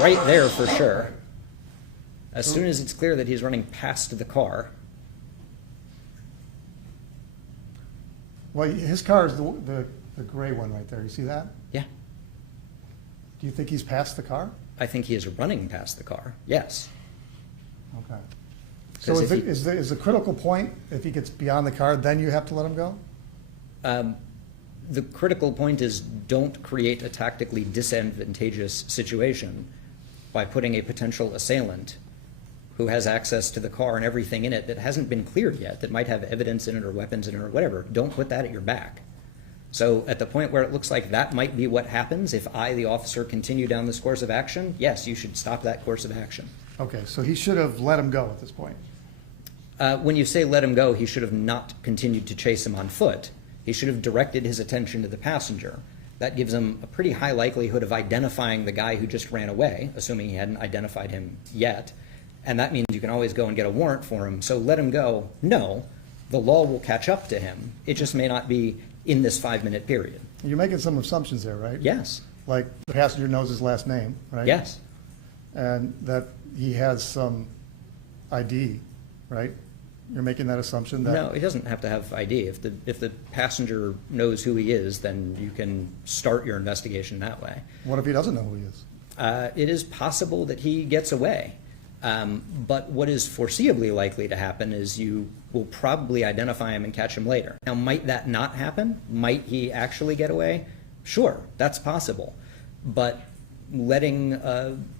right there for sure. As soon as it's clear that he's running past the car. Well, his car is the gray one right there. You see that? Yeah. Do you think he's past the car? I think he is running past the car, yes. Okay. So Because is the critical point, if he gets beyond the car, then you have to let him go? The critical point is don't create a tactically disadvantageous situation by putting a potential assailant who has access to the car and everything in it that hasn't been cleared yet, that might have evidence in it or weapons in it or whatever. Don't put that at your back. So at the point where it looks like that might be what happens, if I, the officer, continue down this course of action, yes, you should stop that course of action. Okay, so he should have let him go at this point. When you say let him go, he should have not continued to chase him on foot. He should have directed his attention to the passenger. That gives him a pretty high likelihood of identifying the guy who just ran away, assuming he hadn't identified him yet. And that means you can always go and get a warrant for him. So let him go. No, the law will catch up to him. It just may not be in this 5-minute period. You're making some assumptions there, right? Yes. Like the passenger knows his last name, right? Yes. And that he has some ID, right? You're making that assumption that... No, he doesn't have to have ID. If the passenger knows who he is, then you can start your investigation that way. What if he doesn't know who he is? It is possible that he gets away. But what is foreseeably likely to happen is you will probably identify him and catch him later. Now, might that not happen? Might he actually get away? Sure, that's possible. But letting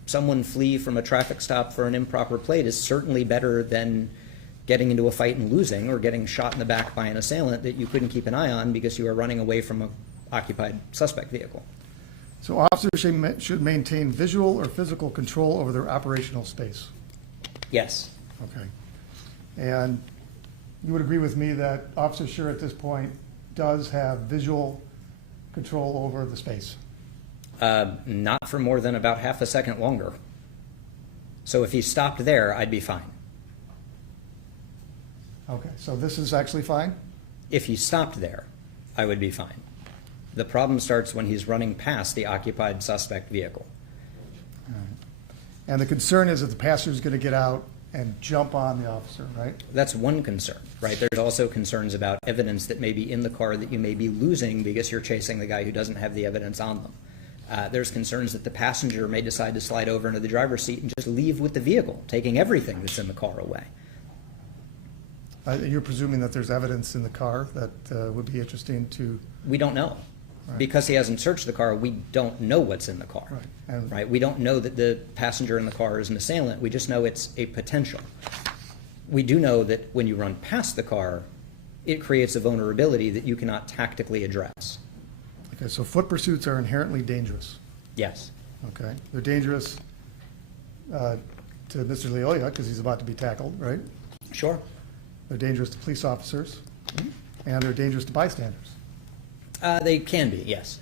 someone flee from a traffic stop for an improper plate is certainly better than getting into a fight and losing, or getting shot in the back by an assailant that you couldn't keep an eye on because you were running away from an occupied suspect vehicle. So officers should maintain visual or physical control over their operational space. Yes. Okay. And you would agree with me that Officer Schurr at this point does have visual control over the space? Not for more than about half a second longer. So if he stopped there, I'd be fine. Okay, so this is actually fine? If he stopped there, I would be fine. The problem starts when he's running past the occupied suspect vehicle. All right. And the concern is that the passenger is going to get out and jump on the officer, right? That's one concern, right? There's also concerns about evidence that may be in the car that you may be losing because you're chasing the guy who doesn't have the evidence on them. There's concerns that the passenger may decide to slide over into the driver's seat and just leave with the vehicle, taking everything that's in the car away. You're presuming that there's evidence in the car that would be interesting to... We don't know. Right. Because he hasn't searched the car, we don't know what's in the car. Right. Right? We don't know that the passenger in the car is an assailant. We just know it's a potential. We do know that when you run past the car, it creates a vulnerability that you cannot tactically address. Okay, so foot pursuits are inherently dangerous. Yes. Okay, they're dangerous to Mr. Lyoya because he's about to be tackled, right? Sure. They're dangerous to police officers, and they're dangerous to bystanders. They can be, yes.